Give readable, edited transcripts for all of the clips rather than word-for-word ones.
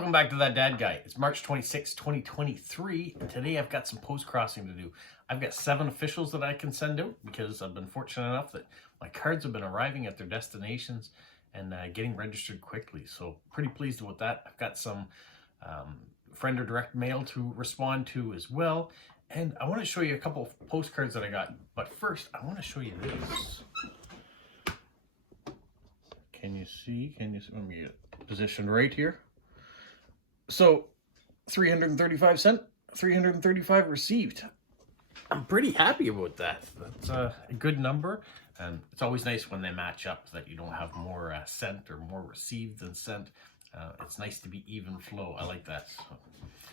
Welcome back to That Dad Guy. It's March 26, 2023, and today I've got some post-crossing to do. I've got 7 officials that I can send out because I've been fortunate enough that my cards have been arriving at their destinations and getting registered quickly. So pretty pleased with that. I've got some friend or direct mail to respond to as well. And I want to show you a couple of postcards that I got. But first, I want to show you this. Can you see? Let me get it positioned right here. So 335 cents, 335 received. I'm pretty happy about that. That's a good number, and it's always nice when they match up so that you don't have more sent or more received than sent. It's nice to be even flow. I like that.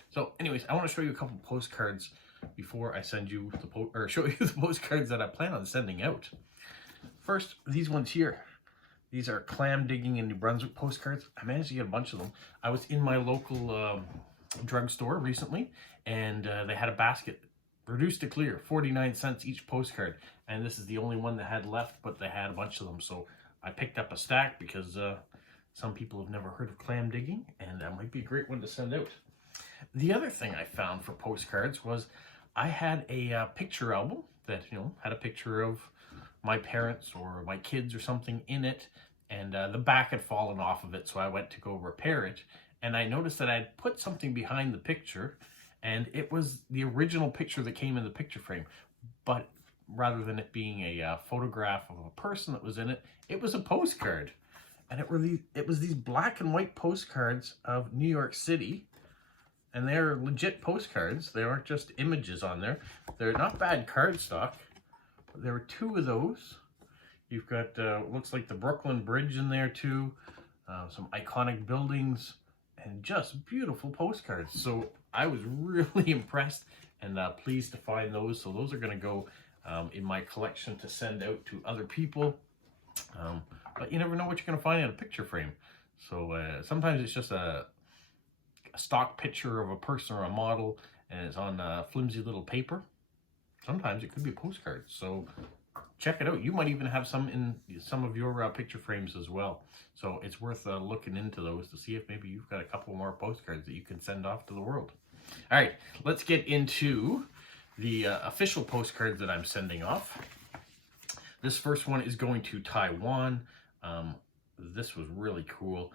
So anyways, I want to show you a couple postcards before I send you the show you the postcards that I plan on sending out. First, these ones here. These are clam digging in New Brunswick postcards. I managed to get a bunch of them. I was in my local drugstore recently, and they had a basket reduced to clear, 49 cents each postcard. And this is the only one that had left, but they had a bunch of them. So I picked up a stack because some people have never heard of clam digging, and that might be a great one to send out. The other thing I found for postcards was I had a picture album that, had a picture of my parents or my kids or something in it, and the back had fallen off of it, so I went to go repair it, and I noticed that I had put something behind the picture, and it was the original picture that came in the picture frame, but rather than it being a photograph of a person that was in it, it was a postcard, and it was these black and white postcards of New York City, and they're legit postcards. They aren't just images on there. They're not bad cardstock. There were 2 of those. You've got, looks like the Brooklyn Bridge in there too, some iconic buildings, and just beautiful postcards. So I was really impressed and pleased to find those. So those are going to go in my collection to send out to other people. But you never know what you're going to find in a picture frame. So sometimes it's just a stock picture of a person or a model, and it's on flimsy little paper. Sometimes it could be a postcard, so check it out. You might even have some in some of your picture frames as well. So it's worth looking into those to see if maybe you've got a couple more postcards that you can send off to the world. All right, let's get into the official postcards that I'm sending off. This first one is going to Taiwan. This was really cool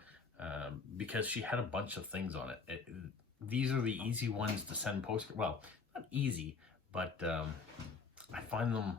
because she had a bunch of things on it. These are the easy ones to send postcards. Well, not easy, but I find them,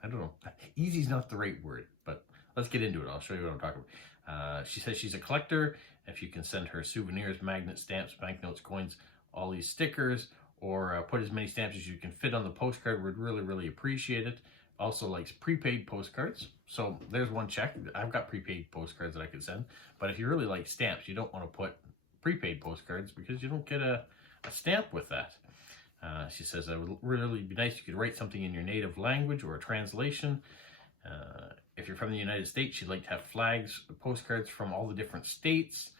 I don't know, easy is not the right word, but let's get into it. I'll show you what I'm talking about. She says she's a collector. If you can send her souvenirs, magnets, stamps, banknotes, coins, all these stickers, or put as many stamps as you can fit on the postcard, would really, really appreciate it. Also likes prepaid postcards. So there's one check. I've got prepaid postcards that I could send, but if you really like stamps, you don't want to put prepaid postcards because you don't get a stamp with that. She says it would really be nice if you could write something in your native language or a translation. If you're from the United States, she'd like to have flags, postcards from all the different states,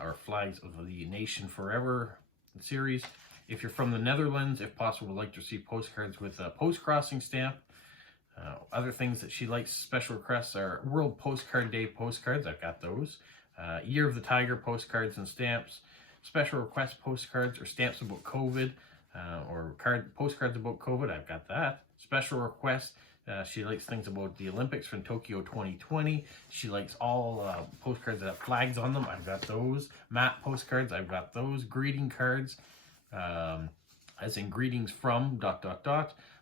or flags of the Nation Forever series. If you're from the Netherlands, if possible, would like to receive postcards with a Postcrossing stamp. Other things that she likes, special requests, are World Postcard Day postcards. I've got those. Year of the Tiger postcards and stamps. Special request postcards or stamps about COVID, or postcards about COVID. I've got that. Special request. She likes things about the Olympics from Tokyo 2020. She likes all postcards that have flags on them. I've got those. Map postcards. I've got those. Greeting cards, as in greetings from ...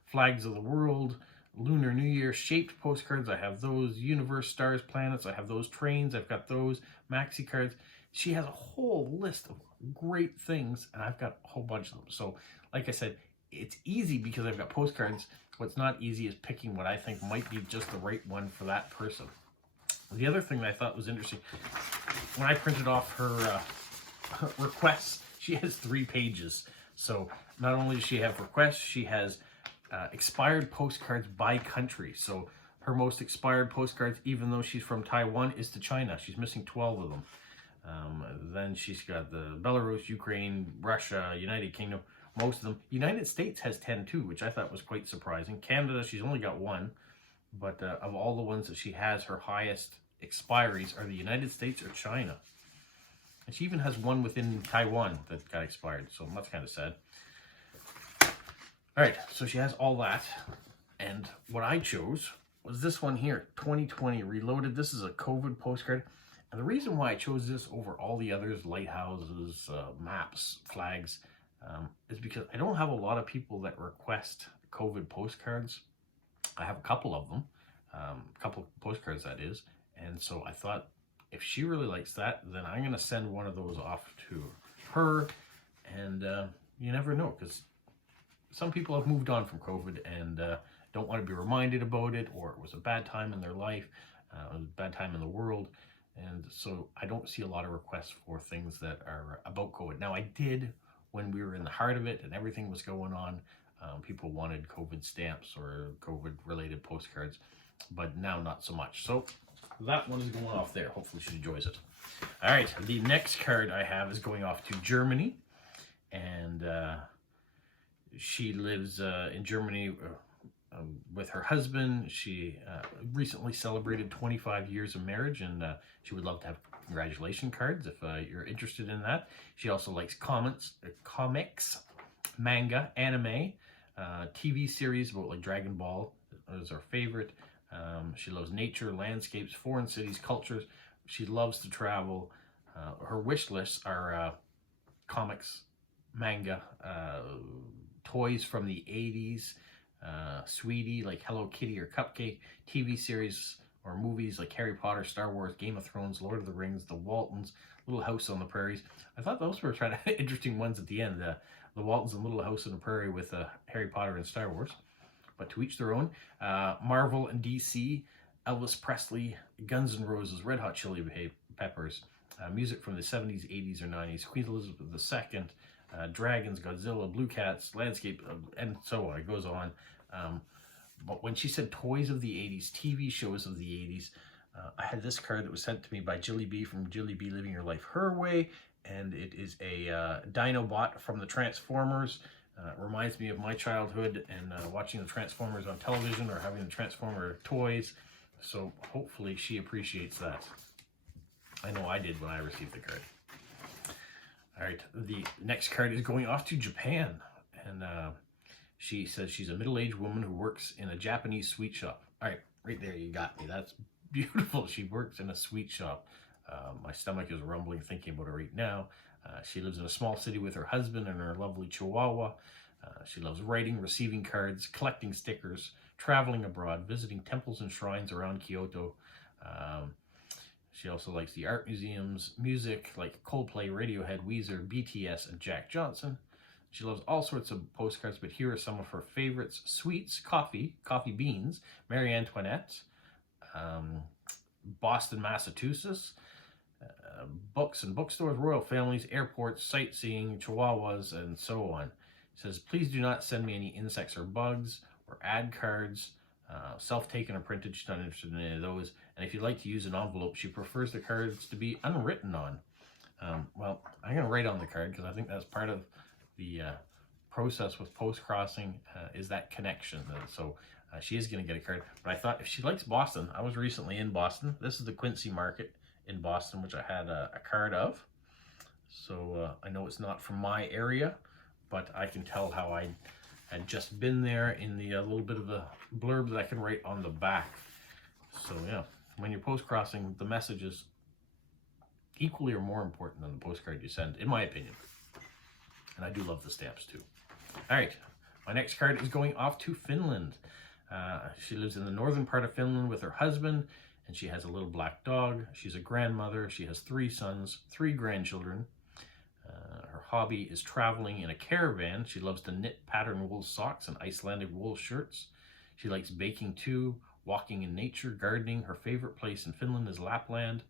Flags of the world. Lunar New Year shaped postcards. I have those. Universe, stars, planets. I have those. Trains. I've got those. Maxi cards. She has a whole list of great things, and I've got a whole bunch of them. So like I said, it's easy because I've got postcards. What's not easy is picking what I think might be just the right one for that person. The other thing that I thought was interesting, when I printed off her requests, she has 3 pages. So not only does she have requests, she has expired postcards by country. So her most expired postcards, even though she's from Taiwan, is to China. She's missing 12 of them. Then she's got the Belarus, Ukraine, Russia, United Kingdom, most of them. United States has 10 too, which I thought was quite surprising. Canada, she's only got 1, but of all the ones that she has, her highest expiries are the United States or China. And she even has one within Taiwan that got expired, so that's kind of sad. All right, so she has all that. And what I chose was this one here, 2020 Reloaded. This is a COVID postcard. And the reason why I chose this over all the others, lighthouses, maps, flags, is because I don't have a lot of people that request COVID postcards. I have a couple of them, a couple of postcards that is. And so I thought, if she really likes that, then I'm going to send one of those off to her. And you never know, because some people have moved on from COVID and don't want to be reminded about it, or it was a bad time in their life, a bad time in the world. And so I don't see a lot of requests for things that are about COVID. Now, I did when we were in the heart of it and everything was going on. People wanted COVID stamps or COVID related postcards, but now not so much. So that one is going off there. Hopefully she enjoys it. All right, the next card I have is going off to Germany. And she lives in Germany with her husband. She recently celebrated 25 years of marriage, and she would love to have congratulation cards if you're interested in that. She also likes comics, manga, anime, TV series about like Dragon Ball is her favorite. She loves nature, landscapes, foreign cities, cultures. She loves to travel. Her wish lists are comics, manga, toys from the 80s, sweetie like Hello Kitty or Cupcake, TV series or movies like Harry Potter, Star Wars, Game of Thrones, Lord of the Rings, The Waltons, Little House on the Prairies. I thought those were kind of interesting ones at the end, the Waltons and Little House on the Prairie with Harry Potter and Star Wars, but to each their own. Marvel and DC, Elvis Presley, Guns N' Roses, Red Hot Chili Peppers, music from the 70s, 80s, or 90s, Queen Elizabeth II, dragons, Godzilla, Blue Cats, landscape, and so on. It goes on. But when she said toys of the 80s, TV shows of the 80s, I had this card that was sent to me by Jilly B from Jilly B Living Your Life Her Way, and it is a Dinobot from the Transformers. It reminds me of my childhood and watching the Transformers on television or having the Transformer toys. So hopefully she appreciates that. I know I did when I received the card. All right, the next card is going off to Japan, and she says she's a middle-aged woman who works in a Japanese sweet shop. All right, right there, you got me. That's beautiful. She works in a sweet shop. My stomach is rumbling thinking about it right now. She lives in a small city with her husband and her lovely Chihuahua. She loves writing, receiving cards, collecting stickers, traveling abroad, visiting temples and shrines around Kyoto. She also likes the art museums, music like Coldplay, Radiohead, Weezer, BTS, and Jack Johnson. She loves all sorts of postcards, but here are some of her favorites: sweets, coffee beans, Marie Antoinette, Boston, Massachusetts, books and bookstores, royal families, airports, sightseeing, chihuahuas, and so on. It says, please do not send me any insects or bugs or ad cards, self-taken or printed. She's not interested in any of those. And if you'd like to use an envelope, she prefers the cards to be unwritten on. Well, I'm going to write on the card because I think that's part of the process with Postcrossing is that connection. So she is going to get a card. But I thought if she likes Boston, I was recently in Boston. This is the Quincy Market in Boston, which I had a card of. So I know it's not from my area, but I can tell how I had just been there in the little bit of a blurb that I can write on the back. So yeah, when you're Postcrossing, the message is equally or more important than the postcard you send, in my opinion. And I do love the stamps too. All right, my next card is going off to Finland. She lives in the northern part of Finland with her husband, and she has a little black dog. She's a grandmother. She has 3 sons, 3 grandchildren. Her hobby is traveling in a caravan. She loves to knit pattern wool socks and Icelandic wool shirts. She likes baking too, walking in nature, gardening. Her favorite place in Finland is Lapland.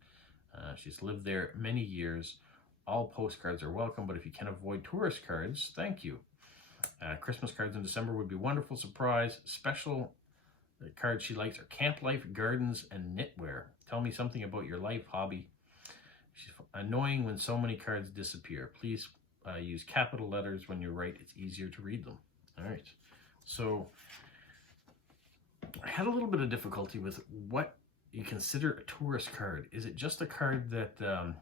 She's lived there many years. All postcards are welcome, but if you can avoid tourist cards, thank you. Christmas cards in December would be a wonderful surprise. Special cards she likes are camp life, gardens, and knitwear. Tell me something about your life, hobby. She's annoying when so many cards disappear. Please use capital letters when you write. It's easier to read them. All right. So I had a little bit of difficulty with what you consider a tourist card? Is it just a card that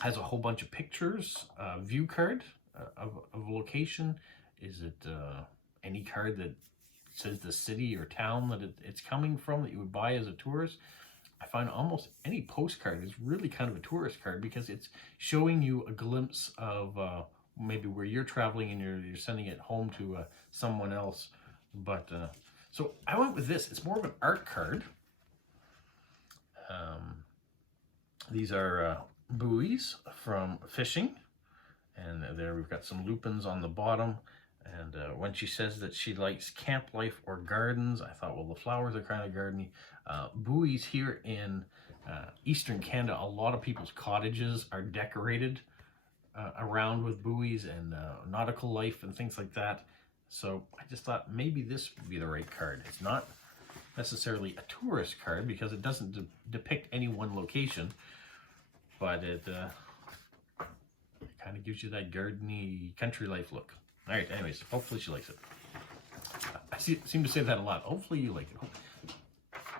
has a whole bunch of pictures, view card of location? Is it any card that says the city or town that it's coming from that you would buy as a tourist? I find almost any postcard is really kind of a tourist card because it's showing you a glimpse of maybe where you're traveling and you're sending it home to someone else. But so I went with this. It's more of an art card. These are buoys from fishing, and there we've got some lupins on the bottom. And when she says that she likes camp life or gardens, I thought, well, the flowers are kind of gardeny. Buoys here in Eastern Canada, a lot of people's cottages are decorated around with buoys and nautical life and things like that. So I just thought maybe this would be the right card. It's not necessarily a tourist card because it doesn't depict any one location, but it kind of gives you that gardeny country life look. All right, anyways, hopefully she likes it. I seem to say that a lot. Hopefully you like it.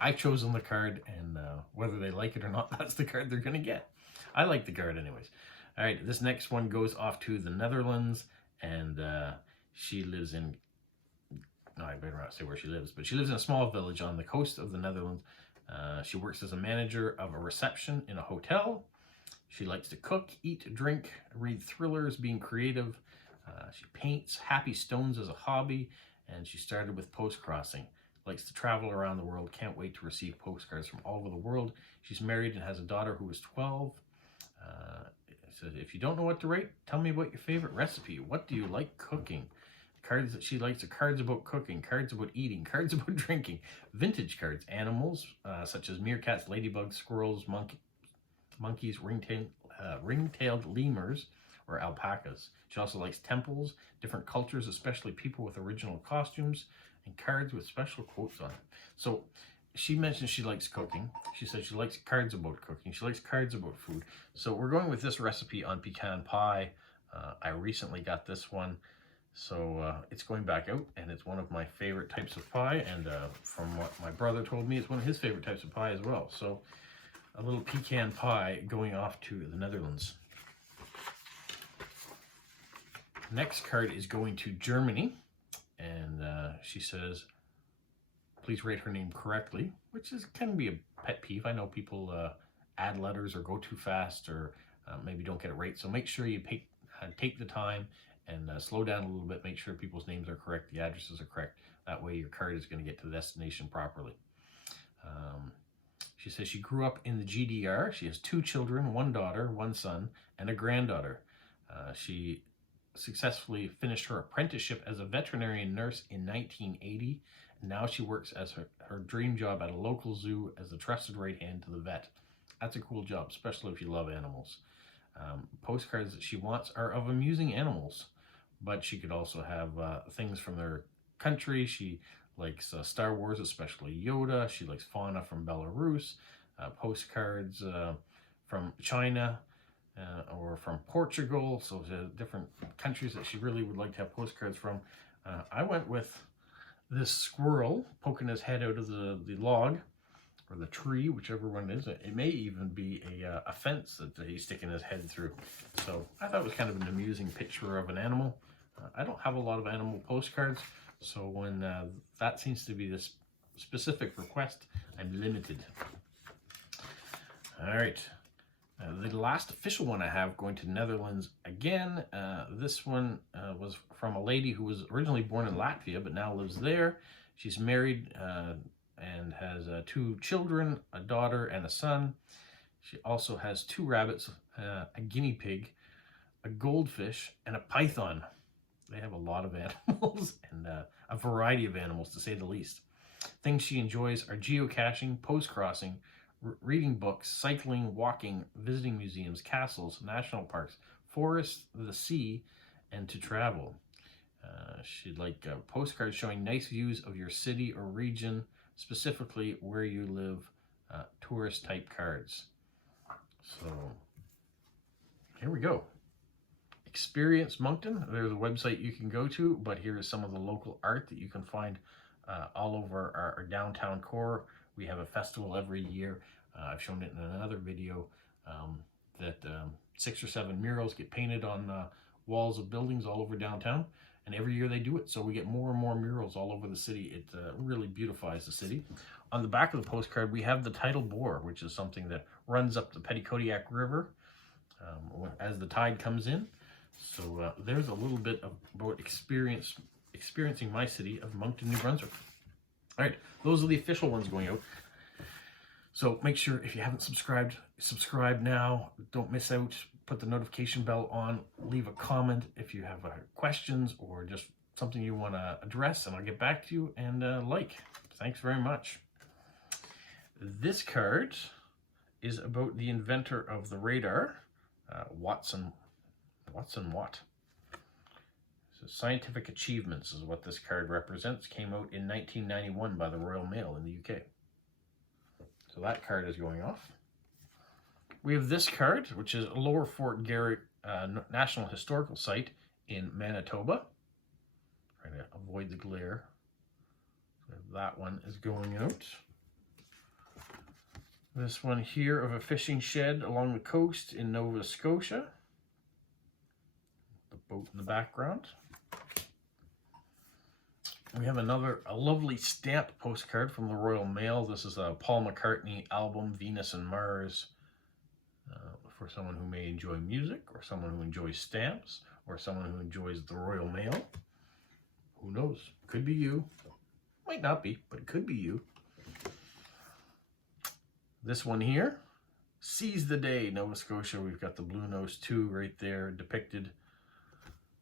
I've chosen the card, and whether they like it or not, that's the card they're going to get. I like the card anyways. All right, this next one goes off to the Netherlands, and she lives in, no, I better not say where she lives, but she lives in a small village on the coast of the Netherlands. She works as a manager of a reception in a hotel. She likes to cook, eat, drink, read thrillers, being creative. She paints happy stones as a hobby, and she started with Postcrossing. Likes to travel around the world, can't wait to receive postcards from all over the world. She's married and has a daughter who is 12. It says, if you don't know what to write, tell me about your favorite recipe. What do you like cooking? Cards that she likes are cards about cooking, cards about eating, cards about drinking, vintage cards, animals such as meerkats, ladybugs, squirrels, monkeys, ring-tailed lemurs, or alpacas. She also likes temples, different cultures, especially people with original costumes, and cards with special quotes on it. So she mentioned she likes cooking. She said she likes cards about cooking. She likes cards about food. So we're going with this recipe on pecan pie. I recently got this one, so it's going back out, and it's one of my favorite types of pie, and from what my brother told me, it's one of his favorite types of pie as well. So a little pecan pie going off to the Netherlands. Next card is going to Germany, and she says, please write her name correctly, which can be a pet peeve. I know people add letters or go too fast, or maybe don't get it right. So make sure you take the time and slow down a little bit. Make sure people's names are correct, the addresses are correct. That way your card is going to get to the destination properly. She says she grew up in the GDR. She has 2 children, 1 daughter, 1 son, and a granddaughter. She successfully finished her apprenticeship as a veterinarian nurse in 1980. And now she works as her dream job at a local zoo as the trusted right hand to the vet. That's a cool job, especially if you love animals. Postcards that she wants are of amusing animals, but she could also have things from their country. She likes Star Wars, especially Yoda. She likes fauna from Belarus, postcards from China, or from Portugal. So different countries that she really would like to have postcards from. I went with this squirrel poking his head out of the log or the tree, whichever one it is. It may even be a fence that he's sticking his head through. So I thought it was kind of an amusing picture of an animal. I don't have a lot of animal postcards, so when that seems to be this specific request, I'm limited. All right. The last official one I have going to Netherlands again. This one was from a lady who was originally born in Latvia but now lives there. She's married and has 2 children, a daughter and a son. She also has 2 rabbits, a guinea pig, a goldfish, and a python. They have a lot of animals and a variety of animals, to say the least. Things she enjoys are geocaching, postcrossing, reading books, cycling, walking, visiting museums, castles, national parks, forests, the sea, and to travel. She'd like postcards showing nice views of your city or region, specifically where you live, tourist type cards. So here we go. Experience Moncton. There's a website you can go to, but here is some of the local art that you can find all over our downtown core. We have a festival every year. I've shown it in another video that 6 or 7 murals get painted on walls of buildings all over downtown. And every year they do it, so we get more and more murals all over the city. It really beautifies the city. On the back of the postcard, we have the tidal bore, which is something that runs up the Petitcodiac River as the tide comes in. So there's a little bit about experiencing my city of Moncton, New Brunswick. All right, those are the official ones going out. So make sure, if you haven't subscribed, subscribe now. Don't miss out. Put the notification bell on. Leave a comment if you have questions or just something you want to address, and I'll get back to you. And thanks very much. This card is about the inventor of the radar, Watson Watt. So scientific achievements is what this card represents. Came out in 1991 by the Royal Mail in the UK. So that card is going off. We have this card, which is Lower Fort Garry National Historical Site in Manitoba. Trying to avoid the glare. So that one is going out. This one here of a fishing shed along the coast in Nova Scotia. The boat in the background. We have a lovely stamped postcard from the Royal Mail. This is a Paul McCartney album, Venus and Mars, for someone who may enjoy music, or someone who enjoys stamps, or someone who enjoys the Royal Mail. Who knows? Could be you. Might not be, but it could be you. This one here, Seize the Day, Nova Scotia. We've got the Blue Nose 2 right there depicted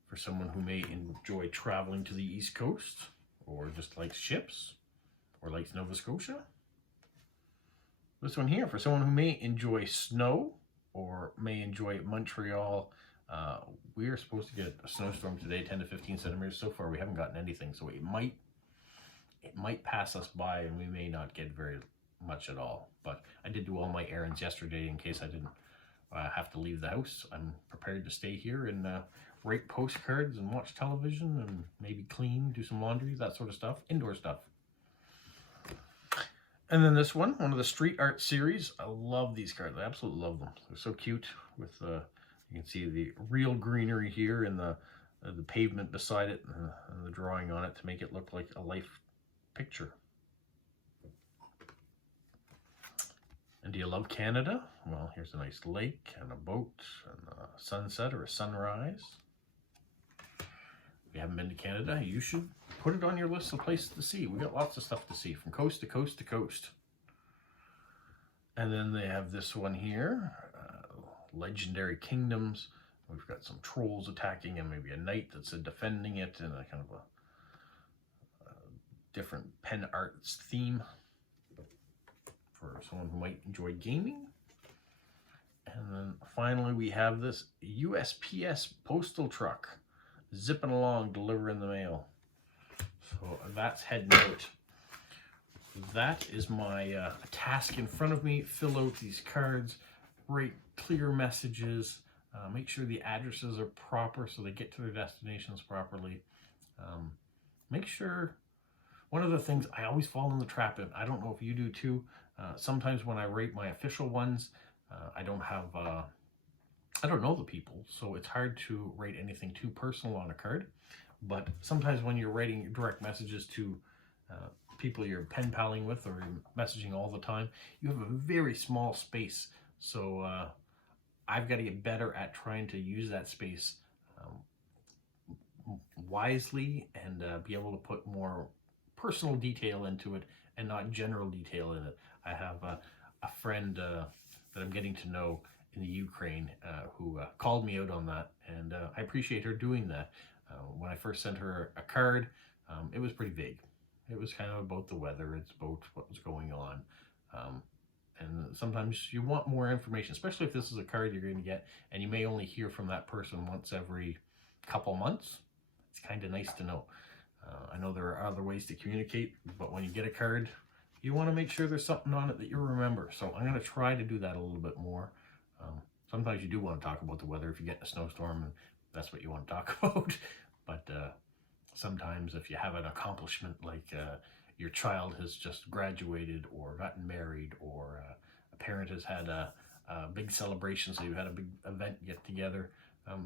for someone who may enjoy traveling to the East Coast, or just likes ships, or likes Nova Scotia. This one here for someone who may enjoy snow, or may enjoy Montreal. We are supposed to get a snowstorm today, 10 to 15 centimeters. So far we haven't gotten anything, so it might pass us by, and we may not get very much at all. But I did do all my errands yesterday in case I didn't have to leave the house. I'm prepared to stay here and write postcards and watch television and maybe clean, do some laundry, that sort of stuff, indoor stuff. And then this one of the street art series. I love these cards. I absolutely love them. They're so cute with you can see the real greenery here and the pavement beside it and the drawing on it to make it look like a life picture. And do you love Canada? Well, here's a nice lake and a boat and a sunset or a sunrise. If you haven't been to Canada, you should put it on your list of places to see. We got lots of stuff to see from coast to coast to coast. And then they have this one here, Legendary Kingdoms. We've got some trolls attacking and maybe a knight that's defending it in a kind of a different pen arts theme for someone who might enjoy gaming. And then finally we have this USPS postal truck zipping along, delivering the mail. So that's heading out. That is my task in front of me. Fill out these cards, write clear messages, make sure the addresses are proper so they get to their destinations properly. Make sure, one of the things I always fall in the trap in, I don't know if you do too, sometimes when I write my official ones, I don't know the people, so it's hard to write anything too personal on a card. But sometimes when you're writing direct messages to people you're pen paling with or messaging all the time, you have a very small space. So I've got to get better at trying to use that space wisely and be able to put more personal detail into it and not general detail in it. I have a friend that I'm getting to know in the Ukraine who called me out on that, and I appreciate her doing that. When I first sent her a card, it was pretty vague. It was kind of about the weather, it's about what was going on. And sometimes you want more information, especially if this is a card you're going to get and you may only hear from that person once every couple months. It's kind of nice to know. I know there are other ways to communicate, but when you get a card, you want to make sure there's something on it that you remember. So I'm going to try to do that a little bit more. Sometimes you do want to talk about the weather if you get in a snowstorm and that's what you want to talk about. But sometimes if you have an accomplishment like your child has just graduated or gotten married, or a parent has had a big celebration, so you've had a big event get together.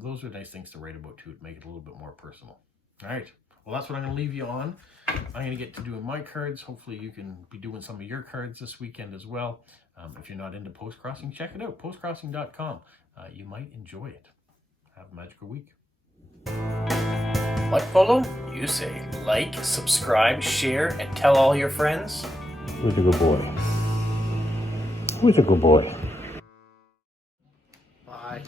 Those are nice things to write about too, to make it a little bit more personal. All right, well, that's what I'm going to leave you on. I'm going to get to doing my cards. Hopefully you can be doing some of your cards this weekend as well. If you're not into Postcrossing, check it out, postcrossing.com. You might enjoy it. Have a magical week. What, Polo? You say like, subscribe, share, and tell all your friends. Who's a good boy? Who's a good boy? Bye.